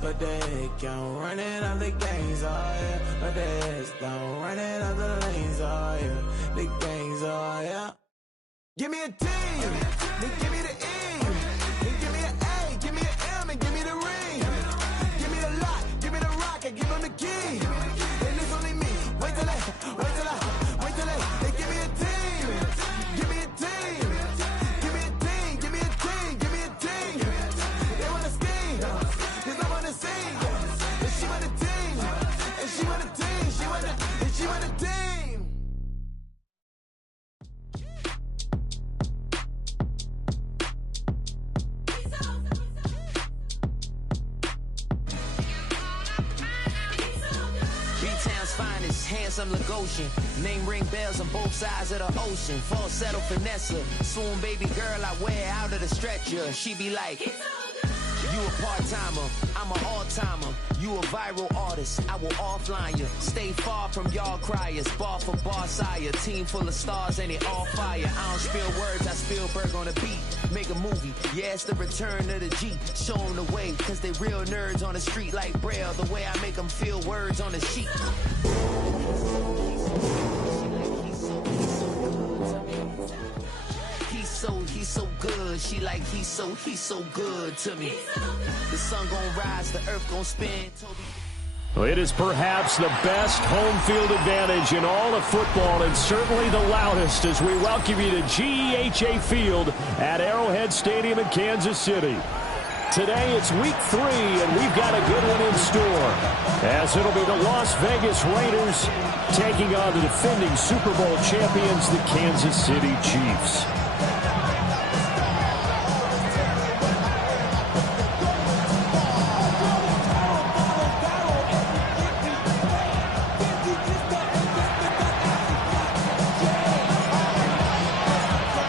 but they can't run it out the gangs, oh yeah. But they don't run it out the lanes, oh yeah. The gangs, oh yeah. Give me a team, then give me the E, then give me an A, give me an M, and give me the ring. Give me the lock, give me the rock, and give them the key. And it's only me. Wait till they give me a team. Give me a team. Give me a team. Give me a team. Give me a team. They wanna scheme, 'cause I wanna sing. And she want a team. And she want a team. She want a team. Finest, handsome Lagosian. Name ring bells on both sides of the ocean. Falsetto finesse, swoon baby girl I wear out of the stretcher. She be like, you a part-timer, I'm an all-timer. You a viral artist, I will offline you. Stay far from y'all criers, bar for bar sire. Team full of stars and it all fire. I don't spill words, I spill Berg on a beat. Make a movie, yeah, it's the return of the G. Show them the way, cause they real nerds on the street like Braille. The way I make them feel words on the sheet. He's so good. She like he's so good to me. The sun gon' rise, the earth gon' spin. Toby. It is perhaps the best home field advantage in all of football, and certainly the loudest, as we welcome you to GEHA Field at Arrowhead Stadium in Kansas City. Today it's week 3, and we've got a good one in store, as it'll be the Las Vegas Raiders taking on the defending Super Bowl champions, the Kansas City Chiefs.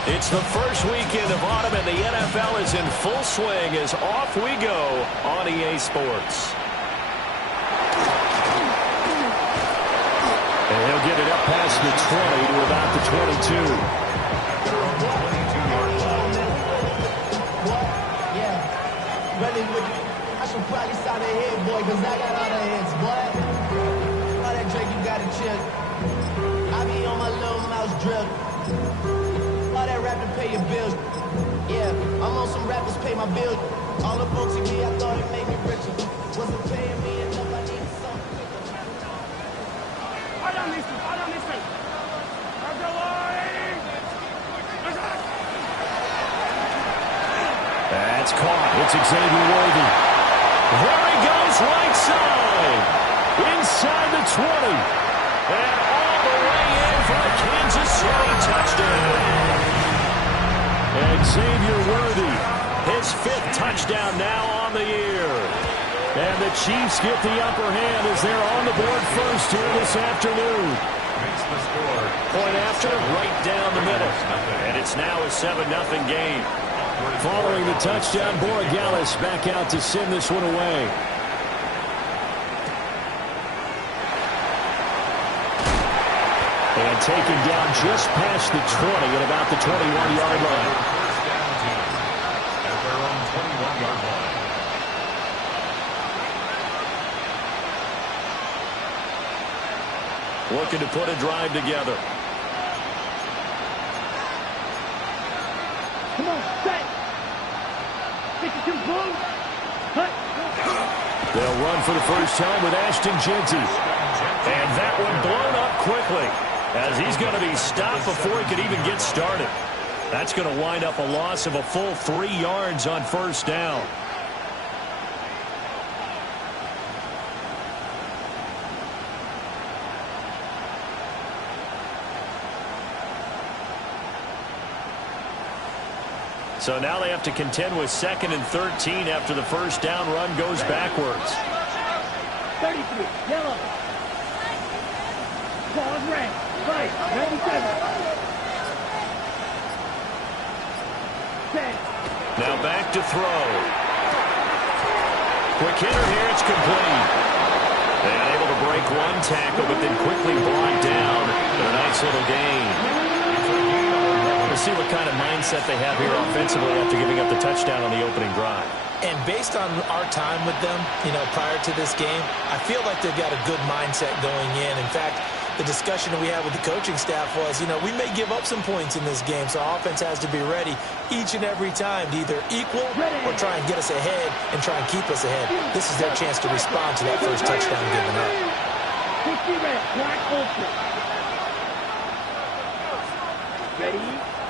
It's the first weekend of autumn, and the NFL is in full swing as off we go on EA Sports. And he'll get it up past the 20 to about the 22. Yeah, running with it. I should probably sign a head, boy, because I got all the heads, boy. All that Drake, you got to chill. I be on my little mouse drill. All that rapping pay your bills. Yeah, I'm on some rappers pay my bills. All the folks in me, I thought it made me richer. Wasn't paying me enough, I needed something quicker. Hold on, mister. That's caught. It's Xavier Worthy. There he goes, right side. Inside the 20. And all the way in for a Kansas City touchdown. Xavier Worthy, his 5th touchdown now on the year. And the Chiefs get the upper hand as they're on the board first here this afternoon. Point after, right down the middle. And it's now a 7-0 game. Following the touchdown, Borregales back out to send this one away. And taken down just past the 20 at about the 21-yard line. At their own 21-yard line. Looking to put a drive together. Come on, set. 52 boom. They'll run for the first time with Ashton Jeanty. And that one blown up quickly, as he's going to be stopped before he could even get started. That's going to wind up a loss of a full 3 yards on first down. So now they have to contend with 2nd and 13 after the first down run goes backwards. 33, yellow. Pause red, right, 97. Now back to throw. Quick hitter here, it's complete. And able to break one tackle, but then quickly brought down for a nice little gain. to see what kind of mindset they have here offensively after giving up the touchdown on the opening drive. And based on our time with them, prior to this game, I feel like they've got a good mindset going in. In fact, the discussion that we had with the coaching staff was, we may give up some points in this game, so our offense has to be ready each and every time to either equal or try and get us ahead and try and keep us ahead. This is their chance to respond to that first touchdown given up.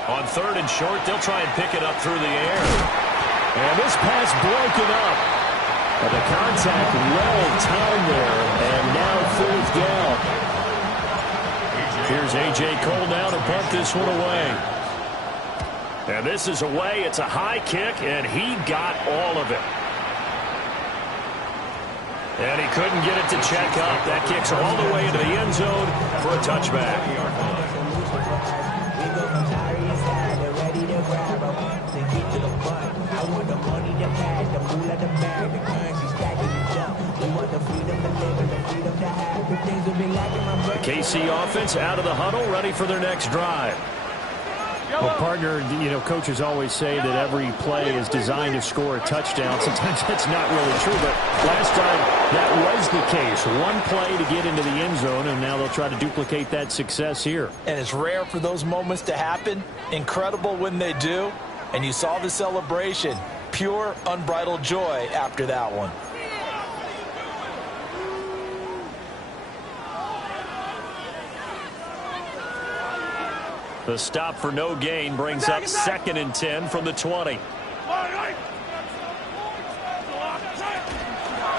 On third and short, they'll try and pick it up through the air. And this pass broken up. But the contact well timed there, and now fourth down. Here's A.J. Cole now to punt this one away. And this is away. It's a high kick, and he got all of it. And he couldn't get it to check up. That kicks all the way into the end zone for a touchback. The KC offense out of the huddle, ready for their next drive. Well, partner, coaches always say that every play is designed to score a touchdown. Sometimes that's not really true, but last time that was the case. One play to get into the end zone, and now they'll try to duplicate that success here. And it's rare for those moments to happen. Incredible when they do. And you saw the celebration. Pure, unbridled joy after that one. The stop for no gain brings up 2nd and 10 from the 20.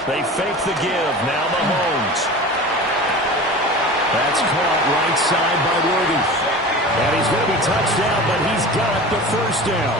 They fake the give. Now Mahomes. That's caught right side by Worthy. And he's going to be touched down, but he's got the first down.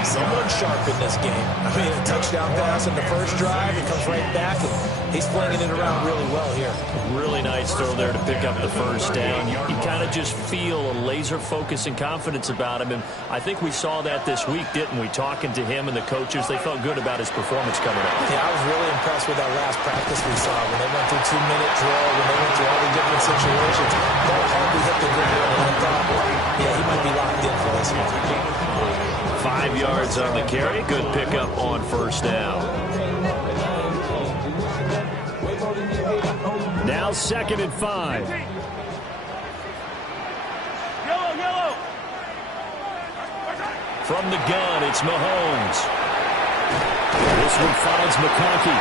Someone sharp in this game. I mean, a touchdown pass in the first drive. It comes right back, and he's flinging it around really well here. Really nice throw there to pick up the first down. You kind of just feel a laser focus and confidence about him, and I think we saw that this week, didn't we? Talking to him and the coaches, they felt good about his performance coming up. Yeah, I was really impressed with that last practice we saw when they went through 2-minute drill, when they went through all the different situations. Ball hardly hit the ground, and I thought, yeah, he might be locked in for this one. 5 yards on the carry. Good pickup on first down. Now 2nd and 5. Yellow. From the gun, it's Mahomes. This one finds McConkey.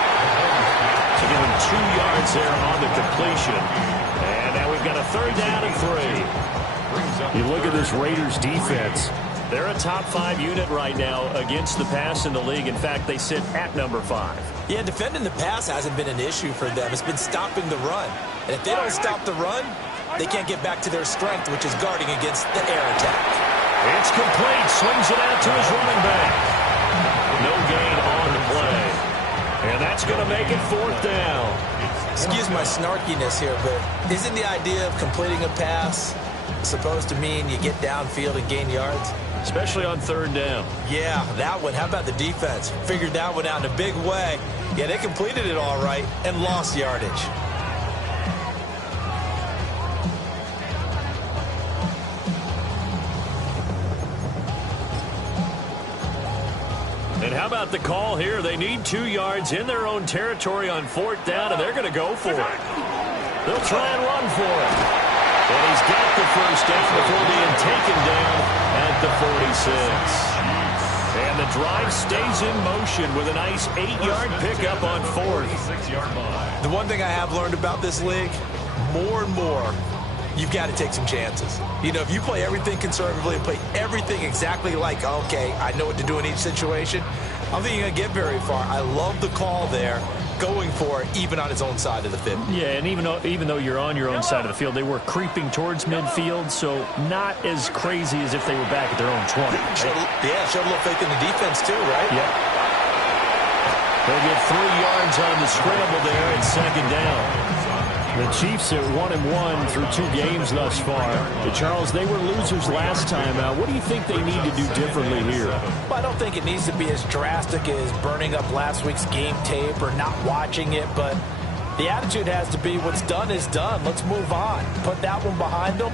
To give him 2 yards there on the completion. And now we've got a 3rd down and 3. You look at this Raiders defense. They're a top 5 unit right now against the pass in the league. In fact, they sit at number 5. Yeah, defending the pass hasn't been an issue for them. It's been stopping the run. And if they don't stop the run, they can't get back to their strength, which is guarding against the air attack. It's complete. Swings it out to his running back. No gain on the play. And that's going to make it 4th down. Excuse my snarkiness here, but isn't the idea of completing a pass supposed to mean you get downfield and gain yards? Especially on 3rd down. Yeah, that one. How about the defense? Figured that one out in a big way. Yeah, they completed it all right and lost yardage. And how about the call here? They need 2 yards in their own territory on 4th down, and they're going to go for it. They'll try and run for it. And he's got the first down before being taken down at the 46. And the drive stays in motion with a nice 8-yard pickup on 4th. The one thing I have learned about this league, more and more, you've got to take some chances. If you play everything conservatively and play everything exactly like, okay, I know what to do in each situation, I don't think you're going to get very far. I love the call there, going for it, even on his own side of the field. Yeah, and even though you're on your own side of the field, they were creeping towards midfield, so not as crazy as if they were back at their own 20. Showed a little faith in the defense too, right? Yep. They'll get 3 yards on the scramble there at 2nd down. The Chiefs at 1-1 through 2 games thus far. Charles, they were losers last time out. What do you think they need to do differently here? Well, I don't think it needs to be as drastic as burning up last week's game tape or not watching it, but the attitude has to be what's done is done. Let's move on. Put that one behind them.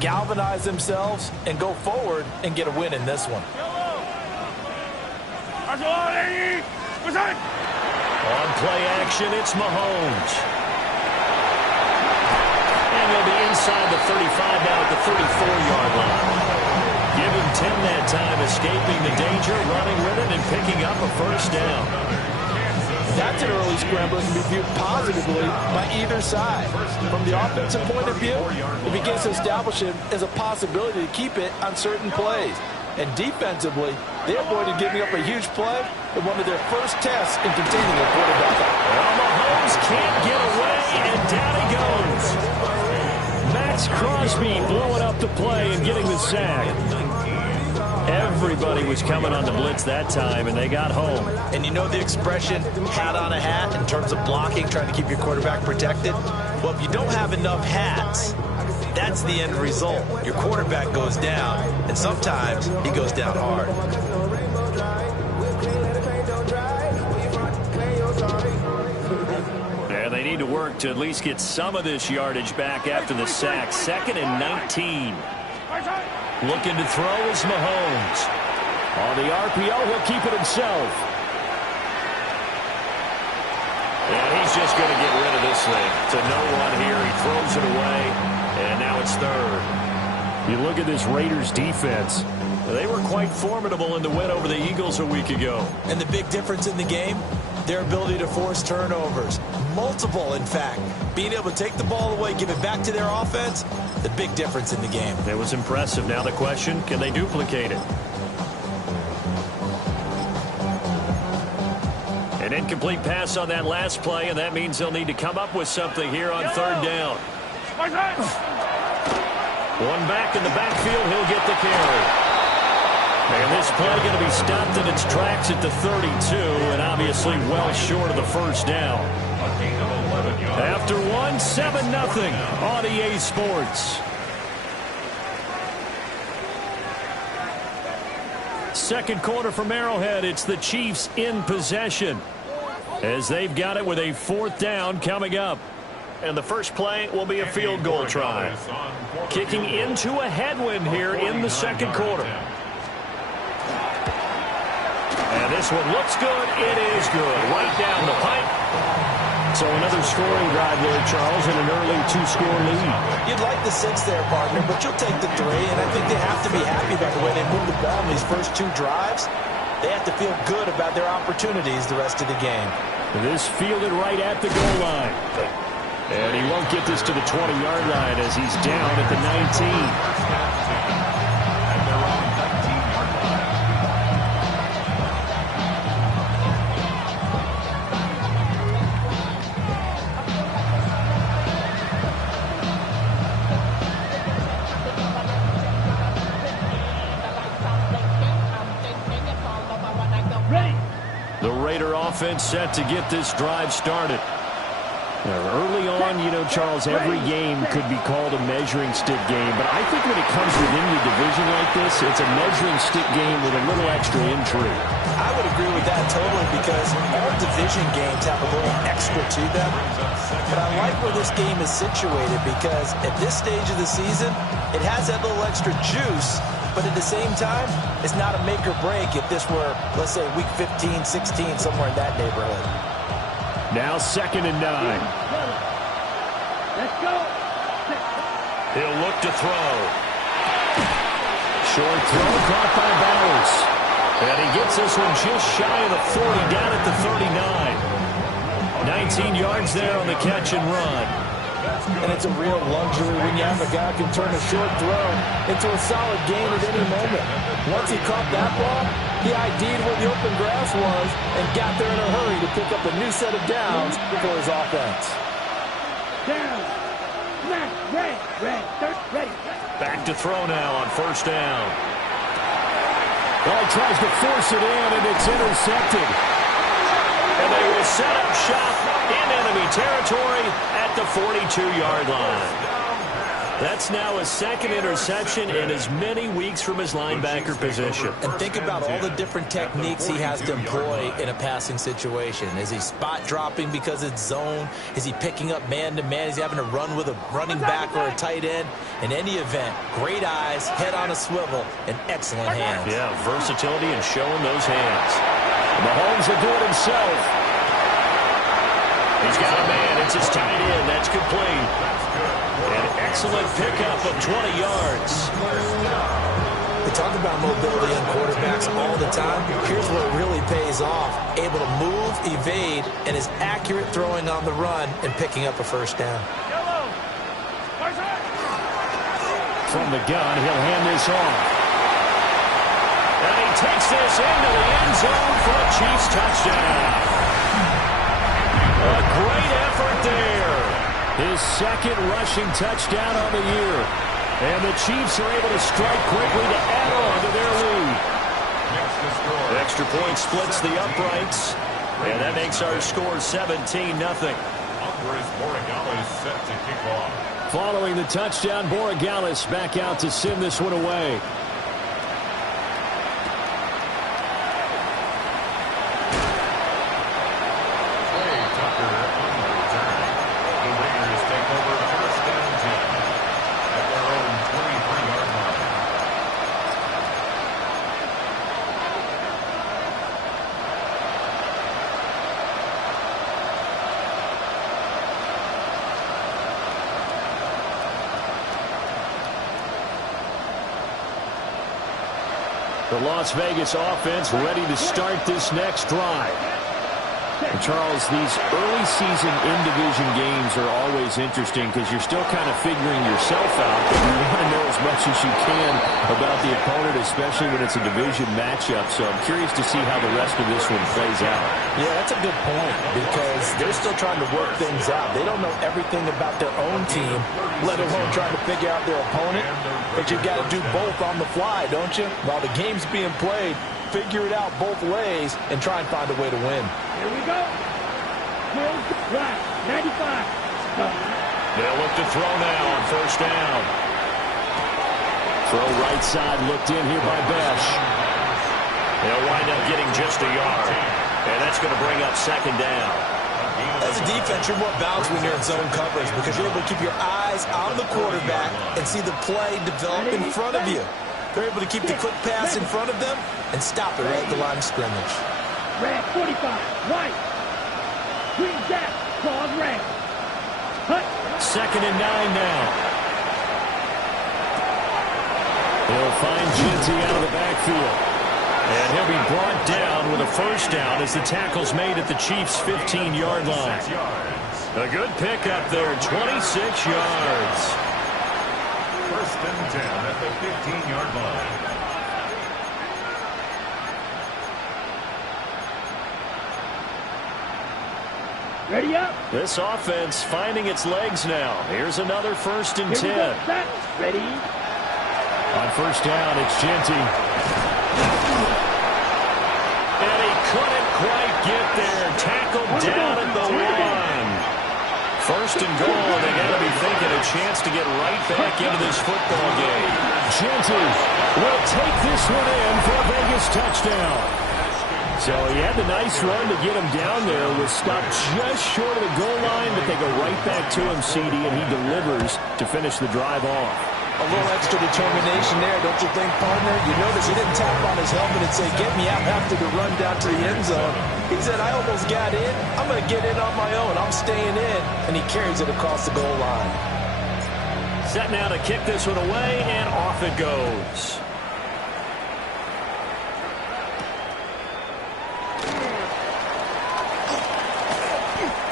galvanize themselves and go forward and get a win in this one. On play action, it's Mahomes. And he'll be inside the 35 now at the 34-yard line. Give him 10 that time, escaping the danger, running with it, and picking up a first down. That's an early scramble that can be viewed positively by either side. From the offensive point of view, it begins to establish it as a possibility to keep it on certain plays. And defensively, they avoided giving up a huge play in one of their first tests in containing their quarterback. Well, Mahomes can't get away, and down he goes. Max Crosby blowing up the play and getting the sack. Everybody was coming on the blitz that time, and they got home. And you know the expression, hat on a hat, in terms of blocking, trying to keep your quarterback protected? Well, if you don't have enough hats, that's the end result. Your quarterback goes down, and sometimes he goes down hard. And they need to work to at least get some of this yardage back after the sack. 2nd and 19. Looking to throw is Mahomes. On the RPO, he'll keep it himself. And he's just going to get rid of this thing. To no one here. He throws it away. And now it's 3rd. You look at this Raiders defense. They were quite formidable in the win over the Eagles a week ago. And the big difference in the game, their ability to force turnovers. Multiple, in fact. Being able to take the ball away, give it back to their offense, the big difference in the game. It was impressive. Now the question, can they duplicate it? An incomplete pass on that last play, and that means they'll need to come up with something here on 3rd down. One back in the backfield, he'll get the carry. And this play going to be stopped in its tracks at the 32, and obviously well short of the first down. After one, 7-0 on EA Sports. Second quarter from Arrowhead, it's the Chiefs in possession, as they've got it with a 4th down coming up. And the first play will be a field goal try. Kicking into a headwind here in the second quarter. And this one looks good. It is good. Right down the pipe. So another scoring drive there, Charles, and an early 2-score lead. You'd like the 6 there, partner, but you'll take the 3, and I think they have to be happy about the way they moved the ball in these first 2 drives. They have to feel good about their opportunities the rest of the game. This fielded right at the goal line. And he won't get this to the 20-yard line as he's down at the 19. Offense set to get this drive started. Early on, you know, Charles, every game could be called a measuring stick game, but I think when it comes within your division like this, it's a measuring stick game with a little extra intrigue. I would agree with that totally, because all division games have a little extra to them. But I like where this game is situated, because at this stage of the season, it has that little extra juice. But at the same time, it's not a make or break if this were, let's say, week 15, 16, somewhere in that neighborhood. Now 2nd and 9. Let's go. He'll look to throw. Short throw caught by Bowers. And he gets this one just shy of the 40, down at the 39. 19 yards there on the catch and run. And it's a real luxury when you have a guy who can turn a short throw into a solid gain at any moment. Once he caught that ball, he ID'd where the open grass was and got there in a hurry to pick up a new set of downs for his offense. Down. Ready. Back to throw now on 1st down. Well, he tries to force it in, and it's intercepted. And they will set up shop in enemy territory at the 42-yard line. That's now his second interception in as many weeks from his linebacker position. And think about all the different techniques he has to employ in a passing situation. Is he spot dropping because it's zone? Is he picking up man-to-man? Is he having to run with a running back or a tight end? In any event, great eyes, head on a swivel, and excellent hands. Yeah, versatility and showing those hands. Mahomes will do it himself. He's got a man. It's his tight end. That's complete. An excellent pickup of 20 yards. We talk about mobility on quarterbacks all the time. Here's where it really pays off. Able to move, evade, and is accurate throwing on the run and picking up a first down. From the gun, he'll hand this off. And he takes this into the end zone for a Chiefs touchdown. A great effort there. His second rushing touchdown on the year. And the Chiefs are able to strike quickly to add on to their lead. Extra point splits the uprights. And that makes our score 17-0. Set to kick off. Following the touchdown, Borregales back out to send this one away. The Las Vegas offense ready to start this next drive. And Charles, these early season in-division games are always interesting because you're still kind of figuring yourself out, but you want to know as much as you can about the opponent, especially when it's a division matchup. So I'm curious to see how the rest of this one plays out. Yeah, that's a good point because they're still trying to work things out. They don't know everything about their own team, let alone trying to figure out their opponent. But you've got to do both on the fly, don't you? While the game's being played, figure it out both ways and try and find a way to win. Here we go. Close the flat. 95. They'll look to throw now on first down. Throw right side looked in here by Besh. They'll wind up getting just a yard. And that's going to bring up second down. As a defense, you're more balanced when you're in zone coverage because you're able to keep your eyes on the quarterback and see the play develop in front of you. They're able to keep the quick pass in front of them and stop it right at the line of scrimmage. Red 45. Right. Green jack. Claws red. Hut. 2nd and 9 now. He'll find Ginty out of the backfield. And he'll be brought down with a first down as the tackle's made at the Chiefs' 15-yard line. A good pickup there, 26 yards. 1st and 10 at the 15-yard line. Ready up. This offense finding its legs now. Here's another 1st and 10. Ready. On first down, it's Ginty. And he couldn't quite get there. Tackled down at the 1. 1st and goal, and they got to be thinking a chance to get right back into this football game. Ginty will take this one in for a Vegas touchdown. So he had the nice run to get him down there. Was stopped just short of the goal line, but they go right back to him, CD, and he delivers to finish the drive off. A little extra determination there, don't you think, partner? You notice he didn't tap on his helmet and say, get me out after the run down to the end zone. He said, I almost got in. I'm going to get in on my own. I'm staying in. And he carries it across the goal line. Set now to kick this one away, and off it goes.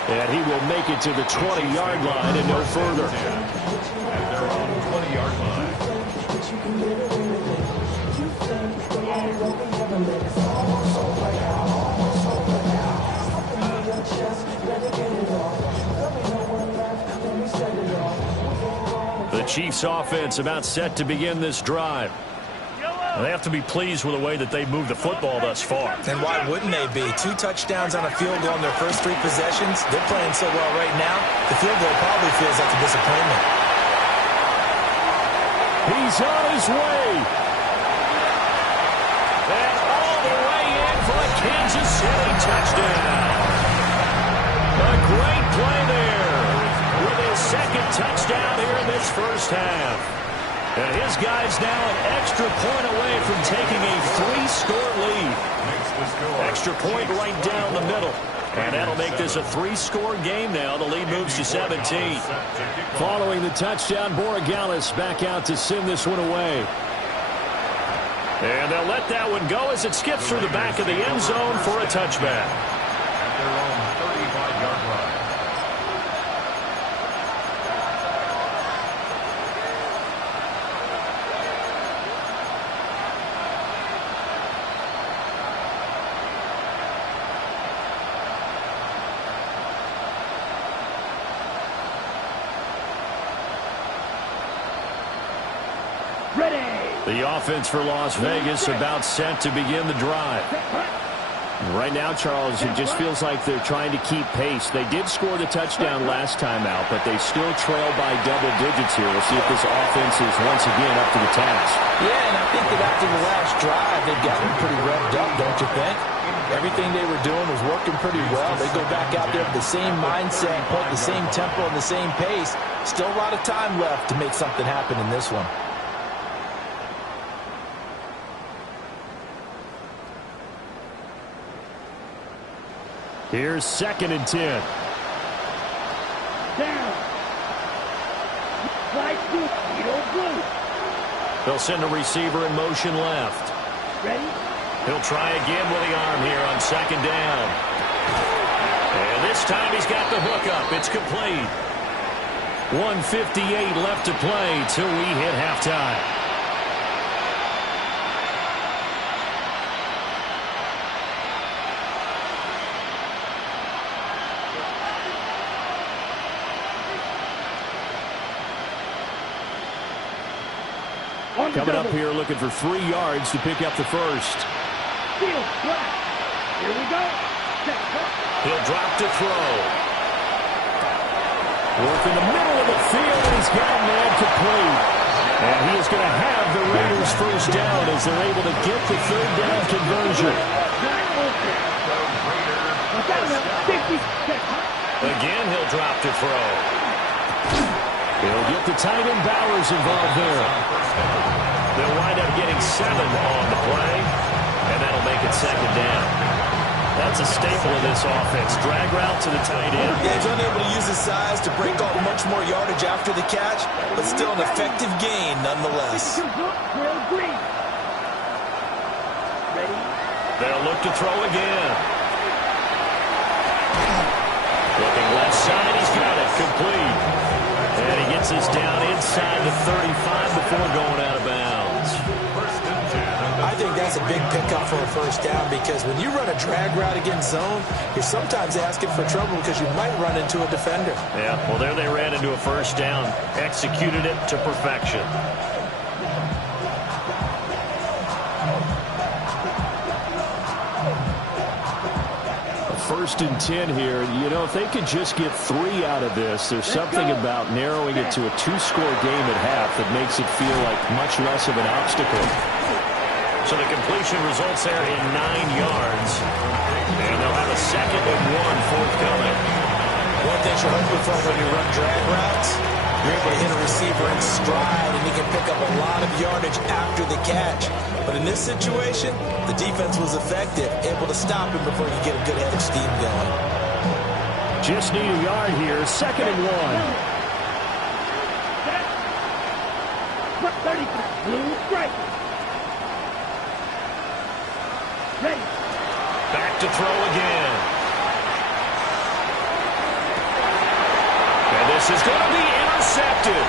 And he will make it to the 20-yard line and no further. At their own 20-yard line. The Chiefs offense about set to begin this drive. They have to be pleased with the way that they moved the football thus far. And why wouldn't they be? 2 touchdowns on a field goal in their first 3 possessions. They're playing so well right now, the field goal probably feels like a disappointment. He's on his way. And all the way in for a Kansas City touchdown. A great play there with his second touchdown here in this first half. And his guy's now an extra point away from taking a 3-score lead. Extra point right down the middle. And that'll make this a 3-score game now. The lead moves to 17. Following the touchdown, Borregales back out to send this one away. And they'll let that one go as it skips through the back of the end zone for a touchback. At their own 35-yard line. The offense for Las Vegas about set to begin the drive. Right now, Charles, it just feels like they're trying to keep pace. They did score the touchdown last time out, but they still trail by double digits here. We'll see if this offense is once again up to the task. Yeah, and I think that after the last drive, they've gotten pretty revved up, don't you think? Everything they were doing was working pretty well. They go back out there with the same mindset, put the same tempo and the same pace. Still a lot of time left to make something happen in this one. Here's 2nd and 10. Down. Slide to blue. They'll send a receiver in motion left. Ready? He'll try again with the arm here on 2nd down. And this time he's got the hook up. It's complete. 1:58 left to play till we hit halftime. Coming up here looking for 3 yards to pick up the first. Here we go. He'll drop to throw. Work in the middle of the field, and he's got a man complete. And he is going to have the Raiders first down as they're able to get the 3rd down conversion. Again, he'll drop to throw. He'll get the tight end Bowers involved there. They'll wind up getting 7 on the play, and that'll make it 2nd down. That's a staple of this offense. Drag route to the tight end. Yeah, he's unable to use his size to break off much more yardage after the catch, but still an effective gain nonetheless. They'll look to throw again. Looking left side, he's got it complete. And he gets us down inside the 35 before going out of bounds. I think that's a big pickup for a first down because when you run a drag route against zone, you're sometimes asking for trouble because you might run into a defender. Yeah, well, there they ran into a first down. Executed it to perfection. 1st and 10 here. You know, if they could just get 3 out of this, there's something about narrowing it to a 2-score game at half that makes it feel like much less of an obstacle. So the completion results there in 9 yards. And they'll have a 2nd and 1 forthcoming. One thing you're hoping for when you run drag routes, you're able to hit a receiver in stride and he can pick up a lot of yardage after the catch. But in this situation, the defense was effective, able to stop him before you get a good head of steam going. Just need a yard here, 2nd and 1. 30, blue strike. Ready. Back to throw again. And this is going to be intercepted.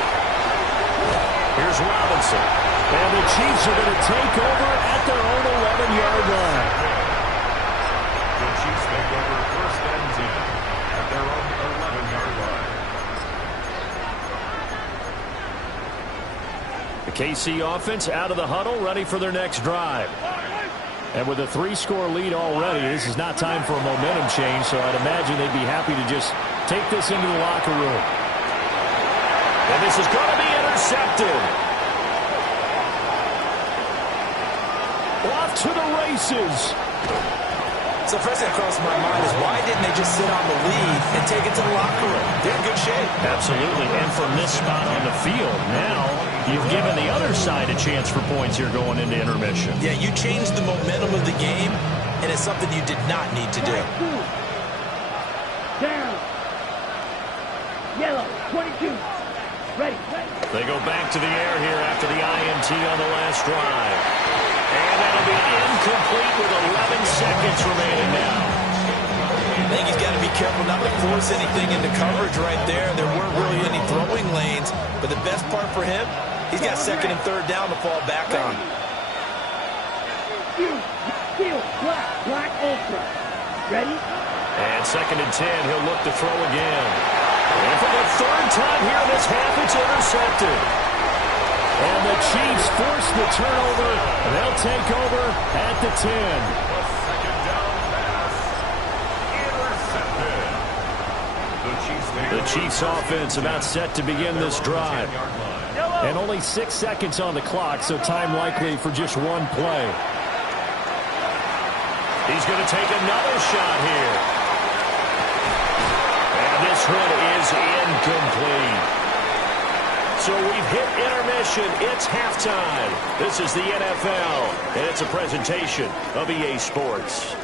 Here's Robinson. And the Chiefs are going to take over at their own 11-yard line. The Chiefs take over 1st and 10 at their own 11-yard line. The KC offense out of the huddle, ready for their next drive. And with a 3-score lead already, this is not time for a momentum change, so I'd imagine they'd be happy to just take this into the locker room. And this is going to be intercepted. off to the races. So first thing that crossed my mind is why didn't they just sit on the lead and take it to the locker room? They're in good shape. Absolutely. And from this spot on the field, now you've given the other side a chance for points here going into intermission. Yeah, you changed the momentum of the game, and it's something you did not need to do. Down. Yellow, 22. Ready. They go back to the air here after the INT on the last drive. And that'll be incomplete with 11 seconds remaining now. I think he's got to be careful not to force anything into coverage right there. There weren't really any throwing lanes, but the best part for him, he's got second and third down to fall back on. Steel, black ultra. Ready? And second and 10, he'll look to throw again. And for the third time here in this half, it's intercepted. And the Chiefs force the turnover. They'll take over at the 10. Second down pass. Intercepted. The Chiefs offense about set to begin this drive. And only 6 seconds on the clock, so time likely for just one play. He's going to take another shot here. And this one is incomplete. So we've hit intermission. It's halftime. This is the NFL, and it's a presentation of EA Sports.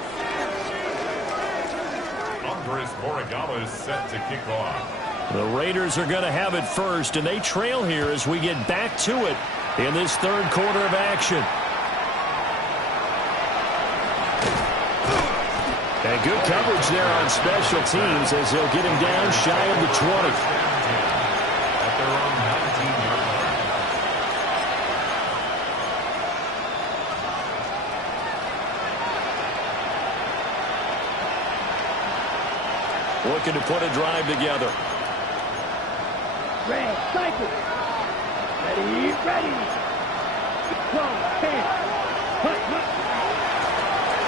Andres Borregales is set to kick off. The Raiders are going to have it first, and they trail here as we get back to it in this third quarter of action. And good coverage there on special teams as they'll get him down shy of the 20. At their own 19-yard line. Looking to put a drive together. Red, cycle. Ready. Close, 10.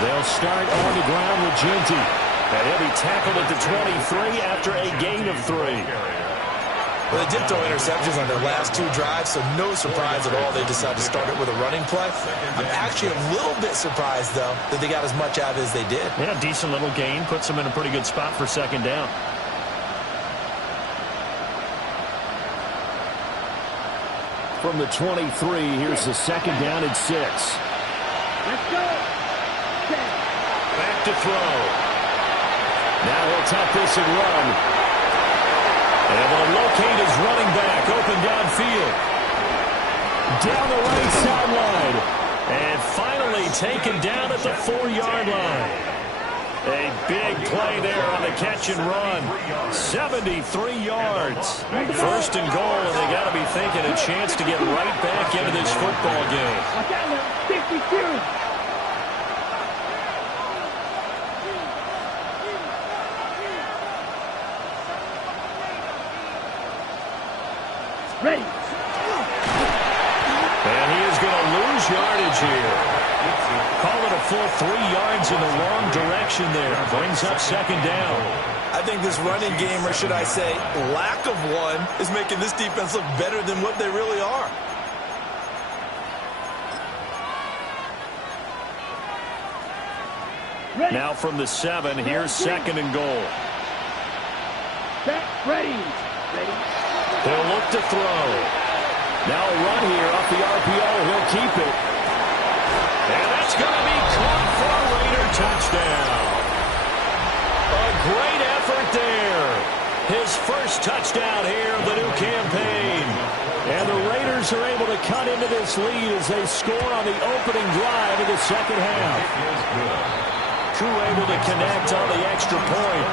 They'll start on the ground with Ginty. And he'll be tackled at the 23 after a gain of 3. Well, they did throw interceptions on their last 2 drives, so no surprise at all they decided to start it with a running play. I'm actually a little bit surprised, though, that they got as much out of it as they did. Yeah, decent little gain. Puts them in a pretty good spot for second down. From the 23, here's the second down and 6. Let's go. Back to throw. Now he'll tuck this and run. And will locate his running back open downfield. Down the right sideline. And finally taken down at the 4-yard line. A big play there on the catch and run. 73 yards. First and goal, and they got to be thinking a chance to get right back into this football game. Watch out now. 52. Ready. And he is going to lose yardage here. Call it a full 3 yards in the wrong direction there. Brings up second down. I think this running game, or should I say lack of one, is making this defense look better than what they really are. Ready. Now from the 7, here's second and goal. Set. Ready. He'll look to throw. Now a run here off the RPO. He'll keep it. And that's going to be caught for a Raider touchdown. A great effort there. His first touchdown here of the new campaign. And the Raiders are able to cut into this lead as they score on the opening drive of the second half. Crew able to connect on the extra point.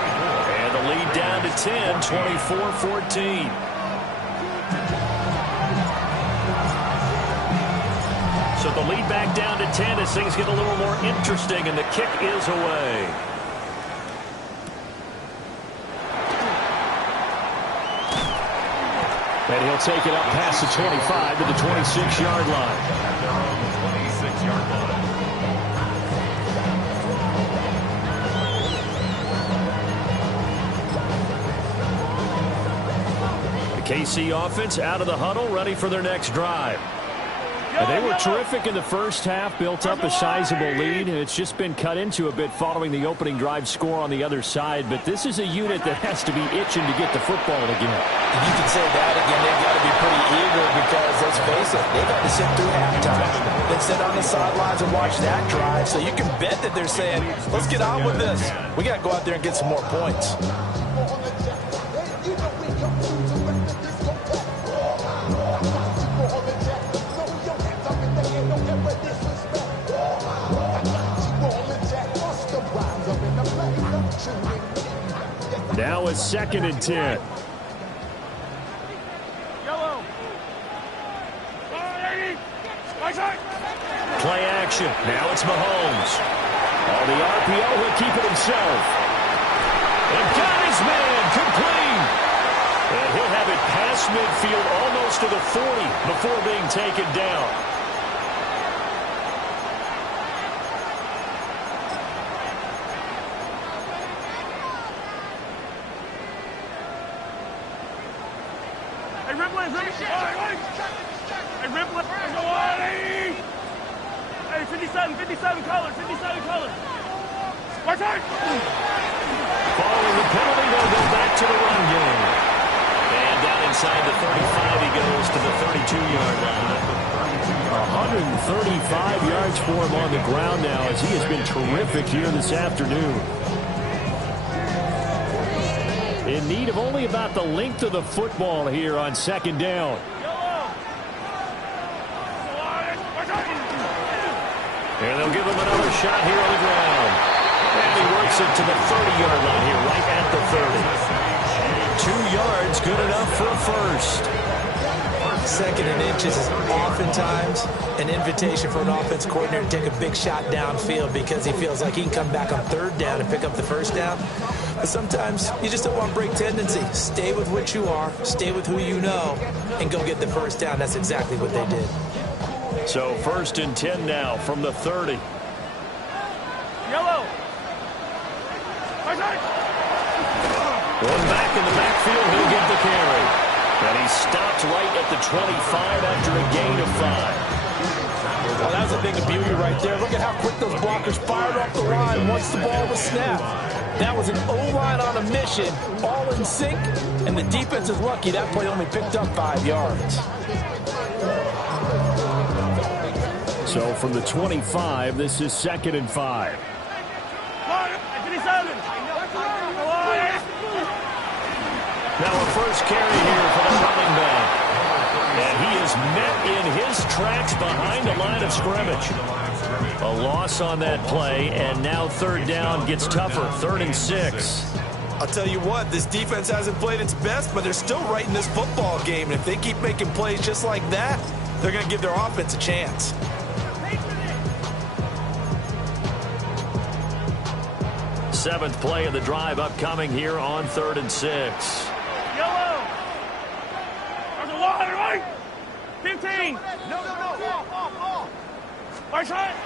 And the lead down to 10, 24-14. So the lead back down to 10 as things get a little more interesting, and the kick is away. And he'll take it up past the 25 to the 26-yard line. At their own 26-yard line. The KC offense out of the huddle, ready for their next drive. They were terrific in the first half, built up a sizable lead, and it's just been cut into a bit following the opening drive score on the other side. But this is a unit that has to be itching to get the football again. And you can say that again. They've got to be pretty eager because, let's face it, they've had to sit through halftime, then sit on the sidelines and watch that drive. So you can bet that they're saying, let's get on with this. We got to go out there and get some more points. Now it's 2nd and 10. Play action. Now it's Mahomes. On the RPO, he'll keep it himself. And got his man complete. And he'll have it past midfield almost to the 40 before being taken down. Hey, 57 colors, 57 colors. Watch out! Following the penalty, they'll go back to the run game. And down inside the 35, he goes to the 32-yard line. 135 yards for him on the ground now, as he has been terrific here this afternoon. In need of only about the length of the football here on 2nd down. And they'll give him another shot here on the ground. And he works it to the 30-yard line here, right at the 30. 2 yards, good enough for a first. 2nd and inches is oftentimes an invitation for an offense coordinator to take a big shot downfield because he feels like he can come back on 3rd down and pick up the 1st down. But sometimes you just don't want break tendency. Stay with what you are, stay with who you know, and go get the 1st down. That's exactly what they did. So 1st and 10 now from the 30. Yellow. One back in the backfield, he'll get the carry. And he stopped right at the 25 after a gain of 5. Well, that was a thing of beauty right there. Look at how quick those blockers fired off the line once the ball was snapped. That was an O-line on a mission, all in sync, and the defense is lucky that play only picked up 5 yards. So from the 25, this is 2nd and 5. Now a first carry here for the running back. And he is met in his tracks behind the line of scrimmage. A loss on that play, and now 3rd down gets tougher, 3rd and 6. I'll tell you what, this defense hasn't played its best, but they're still right in this football game. And if they keep making plays just like that, they're going to give their offense a chance. Seventh play of the drive upcoming here on 3rd and 6. Yellow. There's a line, right? 15. No. Right side.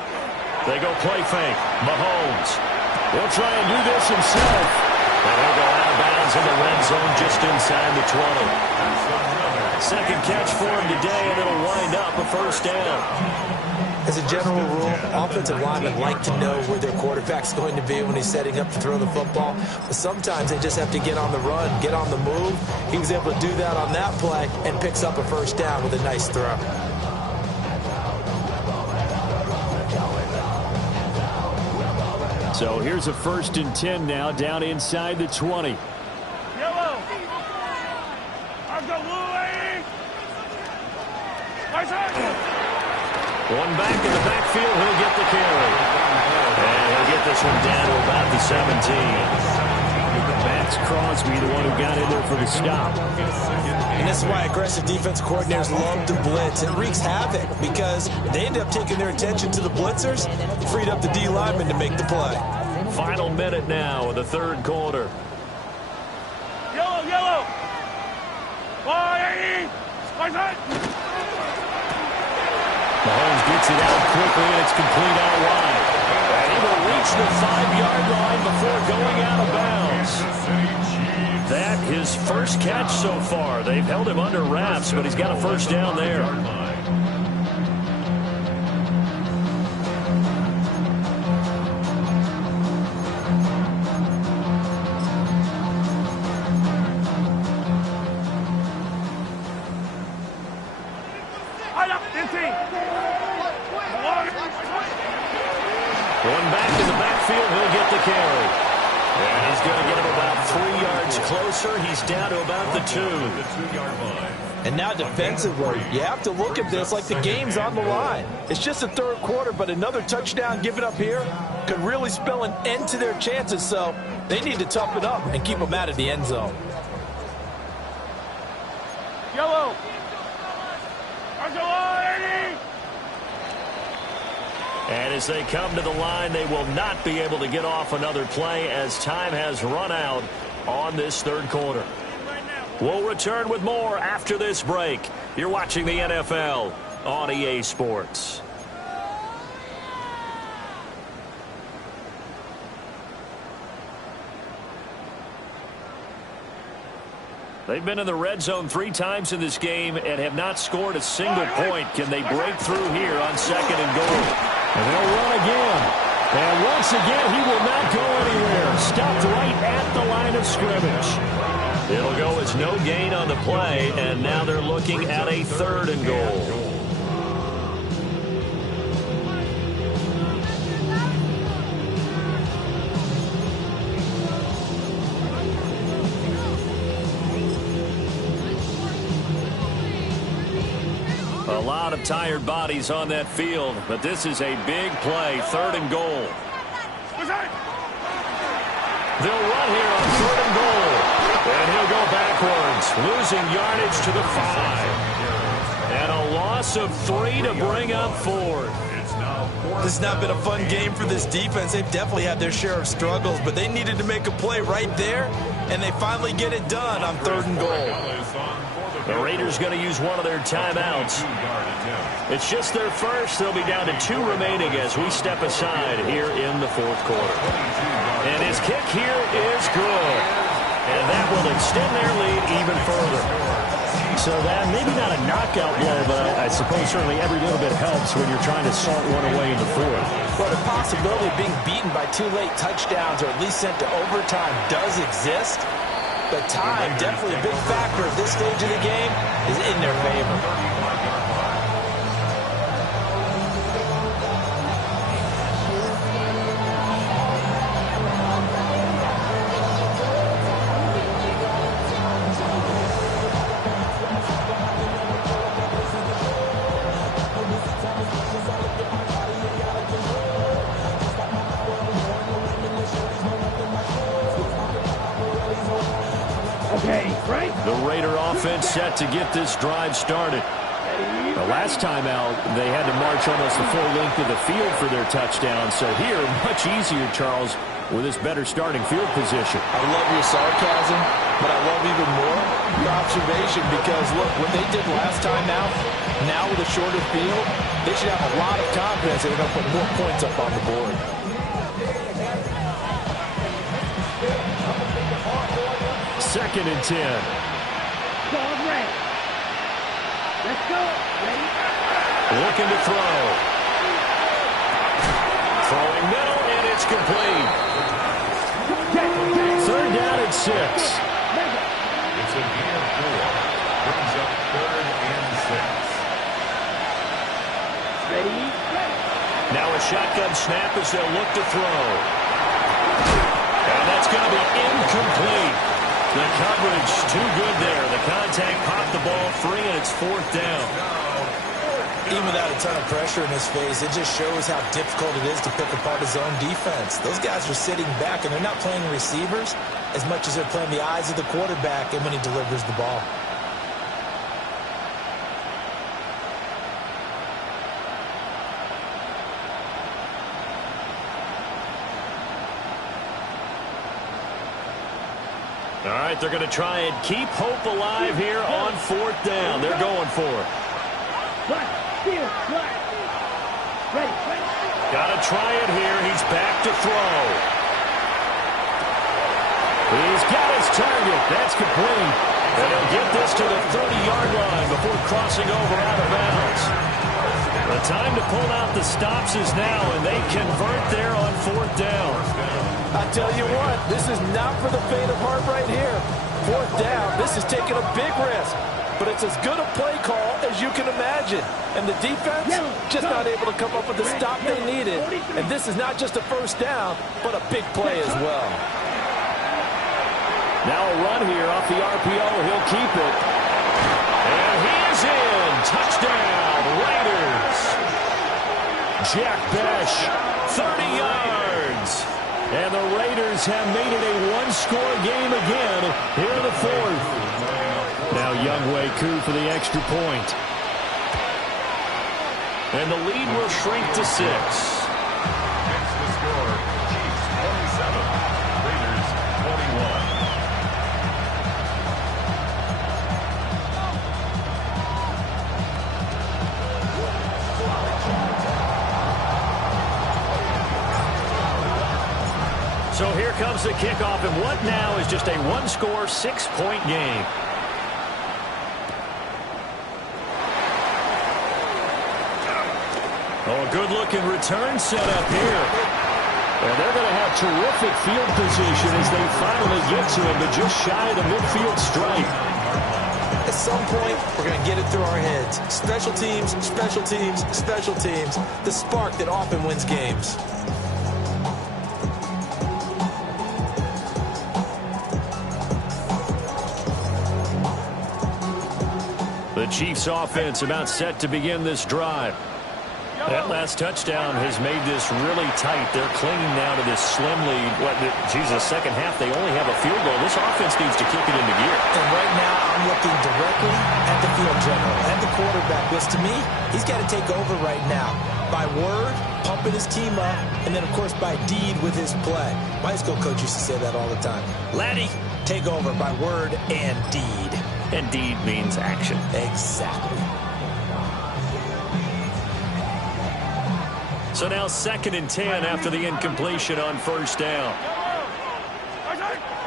They go play fake. Mahomes. He'll try and do this himself. And he'll go out of bounds in the red zone just inside the 20. Second catch for him today, and it'll wind up a 1st down. As a general rule, offensive linemen like to know where their quarterback's going to be when he's setting up to throw the football. But sometimes they just have to get on the run, get on the move. He was able to do that on that play and picks up a 1st down with a nice throw. So here's a 1st and 10 now, down inside the 20. Yellow. I've got Louie. Right side. One back in the backfield, he'll get the carry. And he'll get this one down to about the 17. Max Crosby, the one who got in there for the stop. And this is why aggressive defense coordinators love to blitz. It wreaks havoc because they end up taking their attention to the blitzers, freed up the D lineman to make the play. Final minute now of the 3rd quarter. Yellow. Right side. Mahomes gets it out quickly, and it's complete out wide. And he will reach the 5-yard line before going out of bounds. That his first catch so far. They've held him under wraps, but he's got a 1st down there. gets closer. He's down to about the 2. And now defensively, you have to look at this like the game's on the line. It's just the third quarter, but another touchdown given up here could really spell an end to their chances. So they need to toughen up and keep them out of the end zone. Yellow. And as they come to the line, they will not be able to get off another play as time has run out on this third quarter. We'll return with more after this break. You're watching the NFL on EA Sports. They've been in the red zone 3 times in this game and have not scored a single point. Can they break through here on 2nd and goal? And they'll run again. And once again, he will not go anywhere. Stopped right at the line of scrimmage. It'll go as no gain on the play, and now they're looking at a 3rd and goal. A lot of tired bodies on that field, but this is a big play, 3rd and goal. They'll run here on 3rd and goal, and he'll go backwards, losing yardage to the 5. And a loss of 3 to bring up 4th. This has not been a fun game for this defense. They've definitely had their share of struggles, but they needed to make a play right there, and they finally get it done on 3rd and goal. The Raiders going to use one of their timeouts. It's just their first. They'll be down to 2 remaining as we step aside here in the 4th quarter. And his kick here is good. And that will extend their lead even further. So that maybe not a knockout blow, but I suppose certainly every little bit helps when you're trying to salt one away in the 4th. Well, the possibility of being beaten by 2 late touchdowns or at least sent to overtime does exist. But time, definitely a big factor at this stage of the game, is in their favor. The Raider offense set to get this drive started. The last time out, they had to march almost the full length of the field for their touchdown. So here, much easier, Charles, with this better starting field position. I love your sarcasm, but I love even more your observation because, look, what they did last time out, now with a shorter field, they should have a lot of confidence they're going to put more points up on the board. Second and 10. Let's go. Ready? Looking to throw. Throwing middle, and it's complete. 3rd down and 6. It's a gain of 4. Brings up 3rd and 6. Ready? Now a shotgun snap as they'll look to throw. And that's going to be incomplete. The coverage too good there. The contact popped the ball free, and it's 4th down. Even without a ton of pressure in his face, it just shows how difficult it is to pick apart his own defense. Those guys are sitting back, and they're not playing receivers as much as they're playing the eyes of the quarterback and when he delivers the ball. All right, they're going to try and keep hope alive here on 4th down. They're going for it. Ready. Got to try it here. He's back to throw. He's got his target. That's complete. And he'll get this to the 30-yard line before crossing over out of bounds. The time to pull out the stops is now, and they convert there on 4th down. I tell you what, this is not for the faint of heart right here. 4th down, this is taking a big risk. But it's as good a play call as you can imagine. And the defense just not able to come up with the stop they needed. And this is not just a 1st down, but a big play as well. Now a run here off the RPO. He'll keep it. And he is in. Touchdown, Raiders. Jack Besh, 30 yards. And the Raiders have made it a one-score game again here in the fourth. Now Younghoe Koo for the extra point. And the lead will shrink to 6. It's the score. Chiefs 27, Raiders 21. So here comes the kickoff, and what now is just a one-score, 6-point game. Oh, a good-looking return set up here. And they're going to have terrific field position as they finally get to him, but just shy of the midfield stripe. At some point, we're going to get it through our heads. Special teams, special teams, special teams. The spark that often wins games. The Chiefs offense about set to begin this drive. That last touchdown has made this really tight. They're clinging now to this slim lead. Second half, they only have a field goal. This offense needs to kick it into gear. And right now, I'm looking directly at the field general and the quarterback, because to me, he's got to take over right now. By word, pumping his team up, and then, of course, by deed with his play. My high school coach used to say that all the time. Laddie, take over by word and deed. And deed means action. Exactly. So now 2nd and 10 after the incompletion on first down.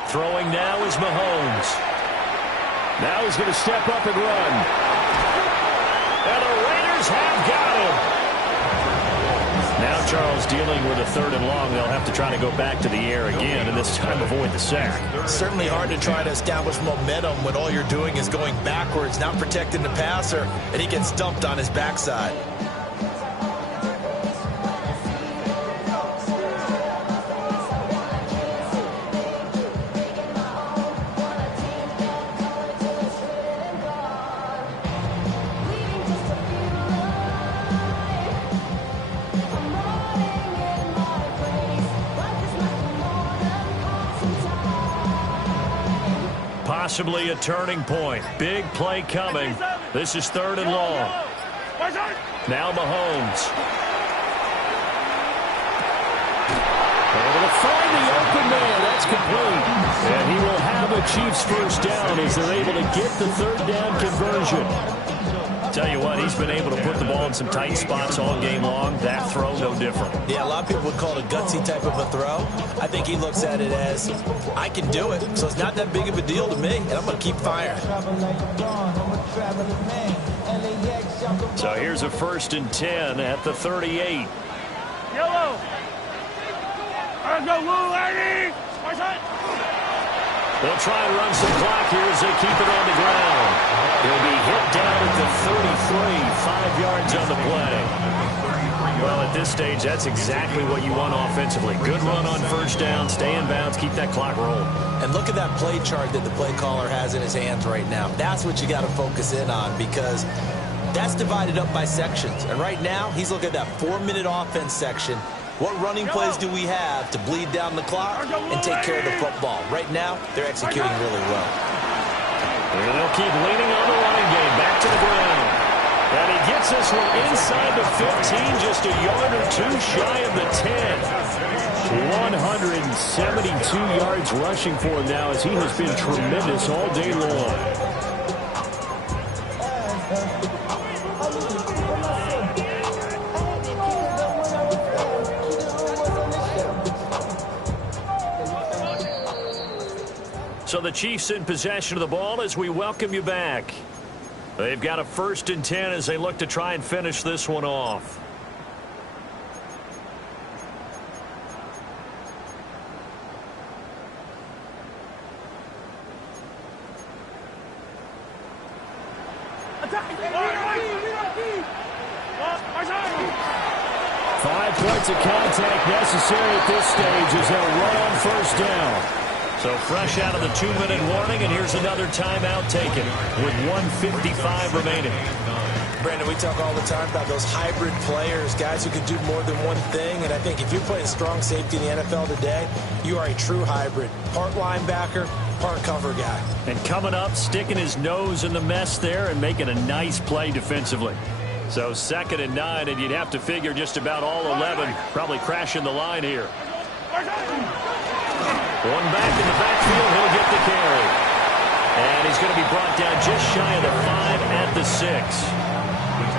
Throwing now is Mahomes. Now he's going to step up and run. And the Raiders have got him. Now Charles dealing with a 3rd and long. They'll have to try to go back to the air again, and this time avoid the sack. Certainly hard to try to establish momentum when all you're doing is going backwards, not protecting the passer, and he gets dumped on his backside. Possibly a turning point. Big play coming. This is 3rd and long. Now Mahomes. Able to find the open man. That's complete. And he will have a Chiefs first down as they're able to get the 3rd down conversion. Tell you what, he's been able to put the ball in some tight spots all game long. That throw, no different. Yeah, a lot of people would call it a gutsy type of a throw. I think he looks at it as, I can do it, so it's not that big of a deal to me, and I'm going to keep firing. So here's a 1st and 10 at the 38. Yellow. Let's go, Lou, lady. They'll try and run some clock here as they keep it on the ground. He'll be hit down at the 33, 5 yards on the play. Well, at this stage, that's exactly what you want offensively. Good run on first down, stay in bounds, keep that clock rolling. And look at that play chart that the play caller has in his hands right now. That's what you got to focus in on, because that's divided up by sections. And right now, he's looking at that 4-minute offense section. What running plays do we have to bleed down the clock and take care of the football? Right now, they're executing really well. And they'll keep leaning on the running game. Back to the ground. And he gets this one inside the 15, just a yard or two shy of the 10. 172 yards rushing for him now, as he has been tremendous all day long. So the Chiefs in possession of the ball as we welcome you back. They've got a 1st and 10 as they look to try and finish this one off. Five points of contact necessary at this stage as they'll run on first down. So fresh out of the 2-minute warning, and here's another timeout taken with 1:55 remaining. Brandon, we talk all the time about those hybrid players, guys who can do more than one thing. And I think if you're playing strong safety in the NFL today, you are a true hybrid. Part linebacker, part cover guy. And coming up, sticking his nose in the mess there and making a nice play defensively. So 2nd and 9, and you'd have to figure just about all 11 probably crashing the line here. One back in the backfield, he'll get the carry. And he's going to be brought down just shy of the 5 at the 6.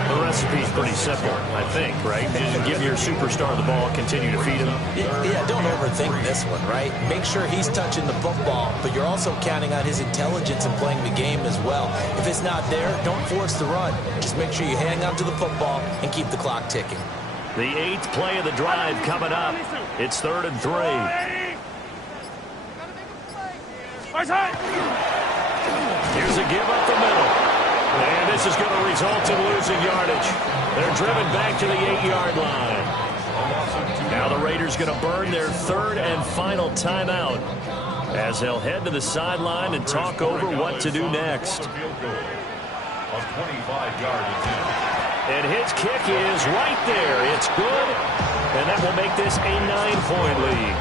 The recipe's pretty simple, I think, right? Just give your superstar the ball, continue to feed him. Yeah, don't overthink this one, right? Make sure he's touching the football, but you're also counting on his intelligence in playing the game as well. If it's not there, don't force the run. Just make sure you hang on to the football and keep the clock ticking. The 8th play of the drive coming up. It's 3rd and 3. Here's a give up the middle. And this is going to result in losing yardage. They're driven back to the 8-yard line. Now the Raiders going to burn their 3rd and final timeout as they'll head to the sideline and talk over what to do next. And his kick is right there. It's good. And that will make this a 9-point lead.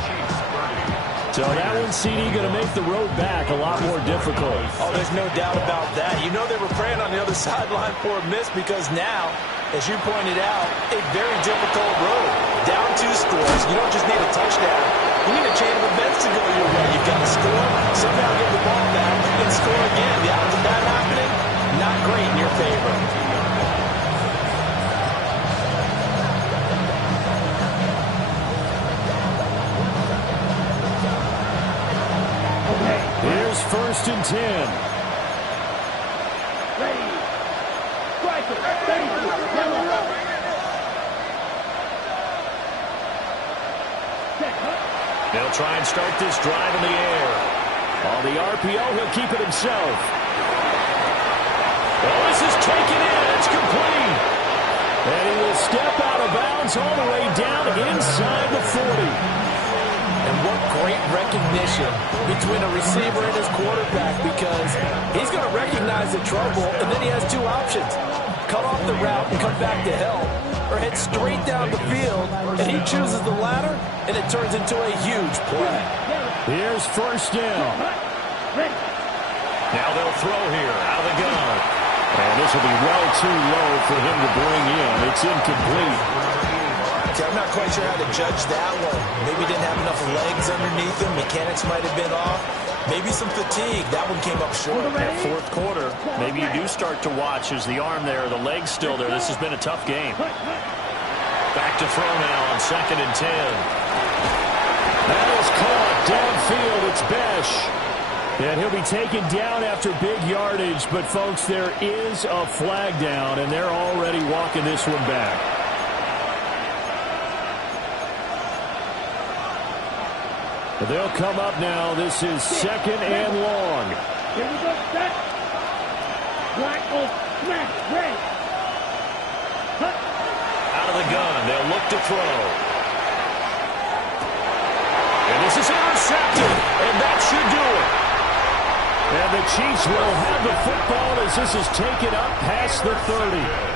So that one, CD, going to make the road back a lot more difficult. Oh, there's no doubt about that. You know they were praying on the other sideline for a miss because now, as you pointed out, a very difficult road. Down 2 scores. You don't just need a touchdown. You need a chain of events to go your way. You've got to score, somehow get the ball back, and score again. The odds of that happening, not great in your favor. Here's 1st and 10. Ready. Striker. They'll try and start this drive in the air. On the RPO, he'll keep it himself. Oh, this is taken in. It's complete. And he will step out of bounds all the way down inside the 40. And what great recognition between a receiver and his quarterback, because he's going to recognize the trouble, and then he has 2 options. Cut off the route and come back to help, or head straight down the field, and he chooses the latter, and it turns into a huge play. Here's 1st down. Now they'll throw here out of the gun. And this will be well too low for him to bring in. It's incomplete. I'm not quite sure how to judge that one. Maybe didn't have enough legs underneath him. Mechanics might have been off. Maybe some fatigue. That one came up short. At 4th quarter, maybe you do start to watch as the arm there, the leg's still there. This has been a tough game. Back to throw now on 2nd and 10. That is caught downfield. It's Besh. And he'll be taken down after big yardage. But, folks, there is a flag down, and they're already walking this one back. They'll come up now. This is 2nd and long. Here we go, set. Black, smash, red. Out of the gun. They'll look to throw. And this is intercepted. And that should do it. And the Chiefs will have the football as this is taken up past the 30.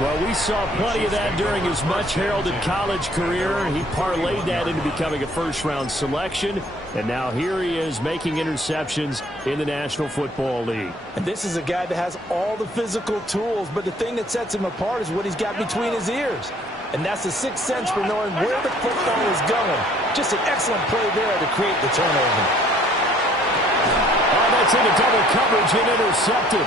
Well, we saw plenty of that during his much-heralded college career. He parlayed that into becoming a first-round selection. And now here he is making interceptions in the National Football League. And this is a guy that has all the physical tools, but the thing that sets him apart is what he's got between his ears. And that's the 6th sense for knowing where the football is going. Just an excellent play there to create the turnover. Oh, that's into double coverage and intercepted.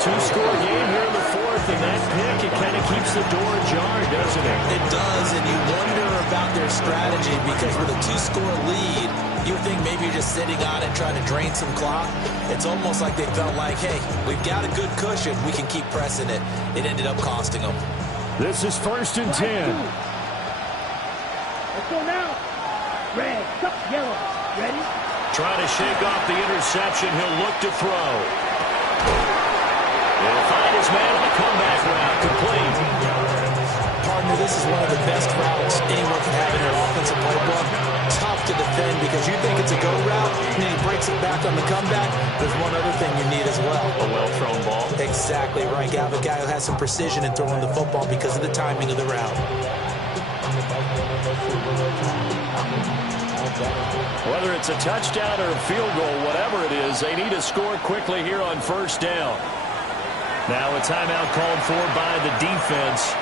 Two-score game here in the 4th, and that pick, it kind of keeps the door ajar, doesn't it? It does, and you wonder about their strategy because with a 2-score lead, you would think maybe you're just sitting on it trying to drain some clock. It's almost like they felt like, hey, we've got a good cushion. We can keep pressing it. It ended up costing them. This is 1st and 10. Let's go now. Red, yellow. Ready? Trying to shake off the interception. He'll look to throw. He'll find his man on the comeback route. Complete. Partner, this this is one of the best routes anyone can have in their offensive playbook. Tough to defend because you think it's a go route, and then he breaks it back on the comeback. There's one other thing you need as well. A well-thrown ball. Exactly right. You have a guy who has some precision in throwing the football because of the timing of the route. Whether it's a touchdown or a field goal, whatever it is, they need to score quickly here on first down. Now a timeout called for by the defense.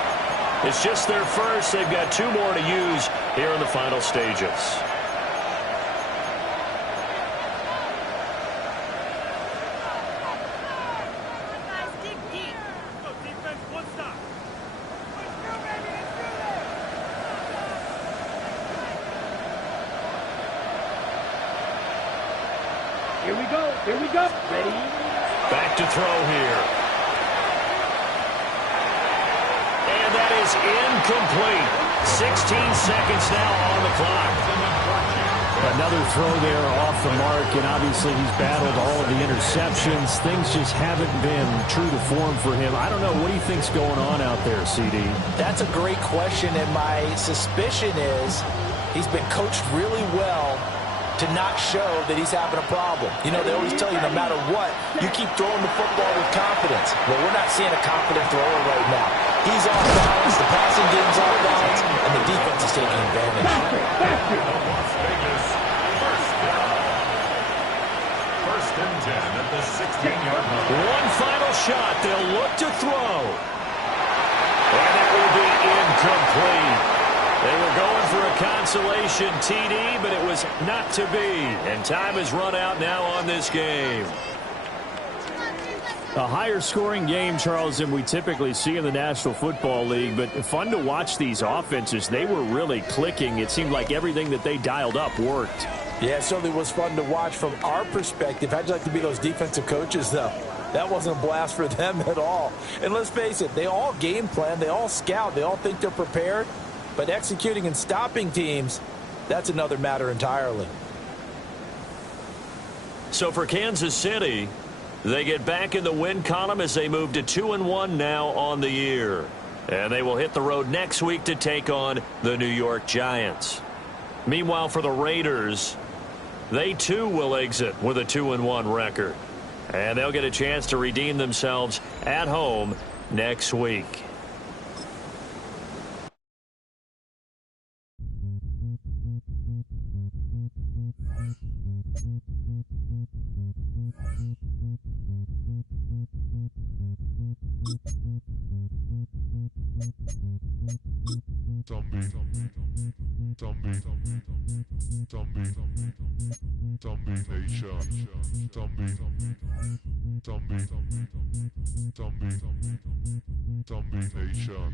It's just their first. They've got 2 more to use here in the final stages. Here we go. Here we go. Ready? Back to throw here. And that is incomplete. 16 seconds now on the clock. Another throw there off the mark, and obviously he's battled all of the interceptions. Things just haven't been true to form for him. I don't know. What do you think's going on out there, CD? That's a great question, and my suspicion is he's been coached really well to not show that he's having a problem. You know, they always tell you no matter what, you keep throwing the football with confidence. Well, we're not seeing a confident thrower right now. He's off balance, the passing game's off balance, and the defense is taking advantage. Las Vegas, first and 10 at the 16-yard line. One final shot. They'll look to throw. And it will be incomplete. They were going for a consolation TD, but it was not to be. And time has run out now on this game. A higher scoring game, Charles, than we typically see in the National Football League, but fun to watch these offenses. They were really clicking. It seemed like everything that they dialed up worked. Yeah, it certainly was fun to watch from our perspective. How'd you like to be those defensive coaches, though? That wasn't a blast for them at all. And let's face it, they all game plan, they all scout, they all think they're prepared. But executing and stopping teams, that's another matter entirely. So for Kansas City, they get back in the win column as they move to 2-1 now on the year. And they will hit the road next week to take on the New York Giants. Meanwhile, for the Raiders, they too will exit with a 2-1 record. And they'll get a chance to redeem themselves at home next week. Zombie Nation.